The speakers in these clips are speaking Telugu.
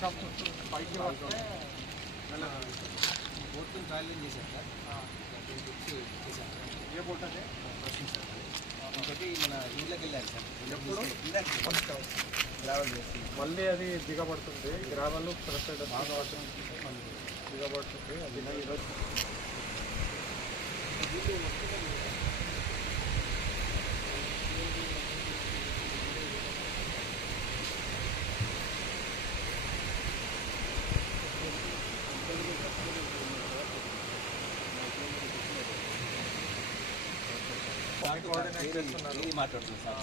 కొంచెం పైకి వస్తే బోట్ ట్రావెలింగ్ చేశారు సార్. ఏ బోట్ అంటే ఇంకోటి మన ఊళ్ళోకి వెళ్ళారు సార్. ఎప్పుడు ట్రావెల్ చేసి మళ్ళీ అది దిగబడుతుంది. గ్రామాలు ఫ్రెష్ బాగా వర్షం మళ్ళీ దిగబడుతుంది. అది ఈరోజు కోఆర్డినేట్ చేస్తున్నారు. మాట్లాడుతుంది సార్.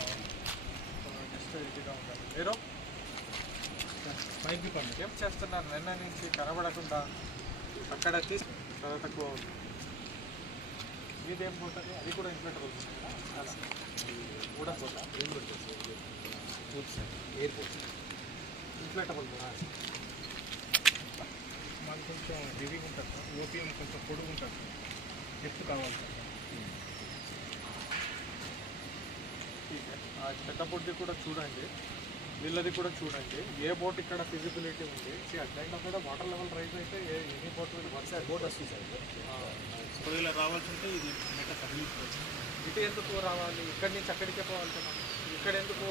నెక్స్ట్ ఇదిగా ఉండాలి. మీరు ఏం చేస్తున్నారు? నిన్న నుంచి కనబడకుండా అక్కడ తీసి చాలా తక్కువ ఉంది. మీదేం పోతుంది? అది కూడా ఇన్ఫ్లేటబుల్ కూడా పోతా ఎయిర్పోర్ట్ ఇన్ఫ్లేటబుల్ కూడా మాకు కొంచెం హెవీగా ఉంటుంది సార్. ఓపీఎం కొంచెం పొడుగు ఉంటుంది సార్. ఎత్తు కావాలి సార్. ఆ పెద్ద బోట్ది కూడా చూడండి, వీళ్ళది కూడా చూడండి. ఏ బోట్ ఇక్కడ ఫిజిబిలిటీ ఉంది. అట్లయినా కూడా వాటర్ లెవెల్ రైజ్ అయితే ఎనీ బోట్ బోట్ వస్తుంది సార్. ఇప్పుడు ఇలా రావాల్సి ఉంటే ఇది ఇటు ఎందుకు రావాలి? ఇక్కడి నుంచి అక్కడికే పోవాలి కదా. ఇక్కడ ఎందుకు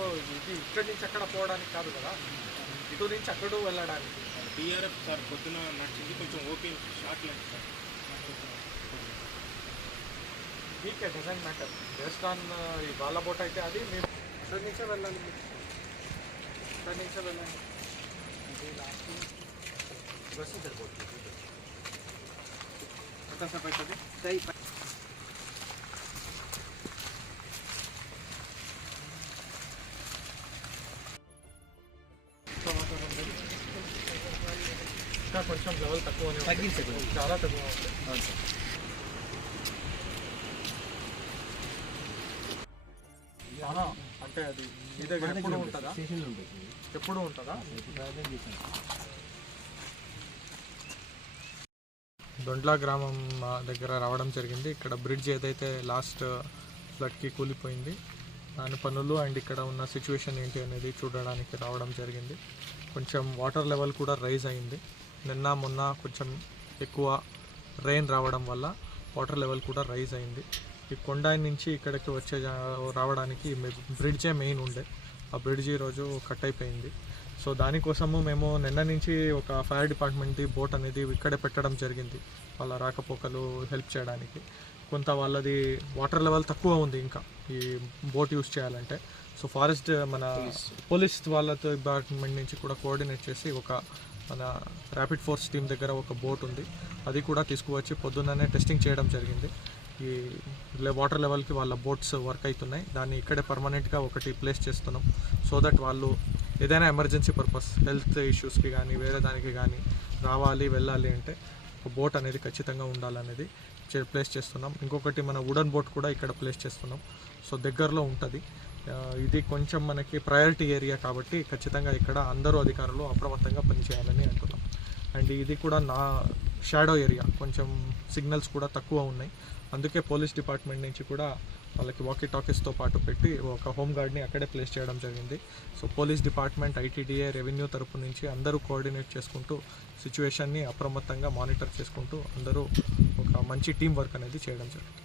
ఇక్కడి నుంచి అక్కడ పోవడానికి కాదు కదా, ఇటు నుంచి అక్కడ వెళ్ళడానికి. టీఆర్ఎఫ్ సార్ పొద్దున నడిచింది కొంచెం ఓపెన్ షార్ట్ లైన్ సార్. మీకే డజంట్ మ్యాటర్. బేస్డ్ ఆన్ ఈ వాళ్ళ బోట్ అయితే అది మీరు ఇక్కడి నుంచే వెళ్ళాలి. మీరు ఇక్కడి నుంచే వెళ్ళండి. వస్తుంది సార్ బోట్. ఎంతసేపు అవుతుంది? ఇంకా కొంచెం లెవెల్ తక్కువనే తగ్గింది సార్. చాలా తక్కువ ఉంది. అవును సార్. చాలా అంటే అది మీ దగ్గర ఎప్పుడు ఉంటుందా? స్టేషన్లో ఉంటుంది. ఎప్పుడు ఉంటుందా? దొండ్లా గ్రామం దగ్గర రావడం జరిగింది. ఇక్కడ బ్రిడ్జ్ ఏదైతే లాస్ట్ ఫ్లడ్కి కూలిపోయింది దాని పనులు అండ్ ఇక్కడ ఉన్న సిచ్యువేషన్ ఏంటి అనేది చూడడానికి రావడం జరిగింది. కొంచెం వాటర్ లెవెల్ కూడా రైజ్ అయింది. నిన్న మొన్న కొంచెం ఎక్కువ రెయిన్ రావడం వల్ల వాటర్ లెవెల్ కూడా రైజ్ అయింది. ఈ కొండాయి నుంచి ఇక్కడికి రావడానికి బ్రిడ్జే మెయిన్ ఉండే. ఆ బ్రిడ్జ్ ఈరోజు కట్ అయిపోయింది. సో దానికోసము మేము నిన్న నుంచి ఒక ఫైర్ డిపార్ట్మెంట్ది బోట్ అనేది ఇక్కడే పెట్టడం జరిగింది, వాళ్ళ రాకపోకలు హెల్ప్ చేయడానికి. కొంత వాళ్ళది వాటర్ లెవెల్ తక్కువ ఉంది ఇంకా ఈ బోట్ యూస్ చేయాలంటే. సో ఫారెస్ట్ మన పోలీస్ వాళ్ళతో డిపార్ట్మెంట్ నుంచి కూడా కోఆర్డినేట్ చేసి ఒక మన ర్యాపిడ్ ఫోర్స్ టీం దగ్గర ఒక బోట్ ఉంది, అది కూడా తీసుకువచ్చి పొద్దున్ననే టెస్టింగ్ చేయడం జరిగింది. ఈ వాటర్ లెవెల్కి వాళ్ళ బోట్స్ వర్క్ అవుతున్నాయి. దాన్ని ఇక్కడే పర్మనెంట్గా ఒకటి ప్లేస్ చేస్తున్నాం. సో దట్ వాళ్ళు ఏదైనా ఎమర్జెన్సీ పర్పస్ హెల్త్ ఇష్యూస్కి కానీ వేరే దానికి కానీ రావాలి వెళ్ళాలి అంటే ఒక బోట్ అనేది ఖచ్చితంగా ఉండాలనేది ప్లేస్ చేస్తున్నాం. ఇంకొకటి మన వుడన్ బోట్ కూడా ఇక్కడ ప్లేస్ చేస్తున్నాం. సో దగ్గరలో ఉంటుంది. ఇది కొంచెం మనకి ప్రయారిటీ ఏరియా కాబట్టి ఖచ్చితంగా ఇక్కడ అందరూ అధికారులు అప్రమత్తంగా పనిచేయాలని అంటున్నాం. అండ్ ఇది కూడా నా షాడో ఏరియా, కొంచెం సిగ్నల్స్ కూడా తక్కువ ఉన్నాయి. అందుకే పోలీస్ డిపార్ట్మెంట్ నుంచి కూడా వాళ్ళకి వాకీ టాకీస్తో పాటు పెట్టి ఒక హోమ్ గార్డ్ని అక్కడే ప్లేస్ చేయడం జరిగింది. So police department, ITDA, revenue తరపు నుంచి అందరూ కోఆర్డినేట్ చేసుకుంటూ సిచ్యువేషన్ని అప్రమత్తంగా మానిటర్ చేసుకుంటూ అందరూ ఒక మంచి టీం వర్క్ అనేది చేయడం జరిగింది.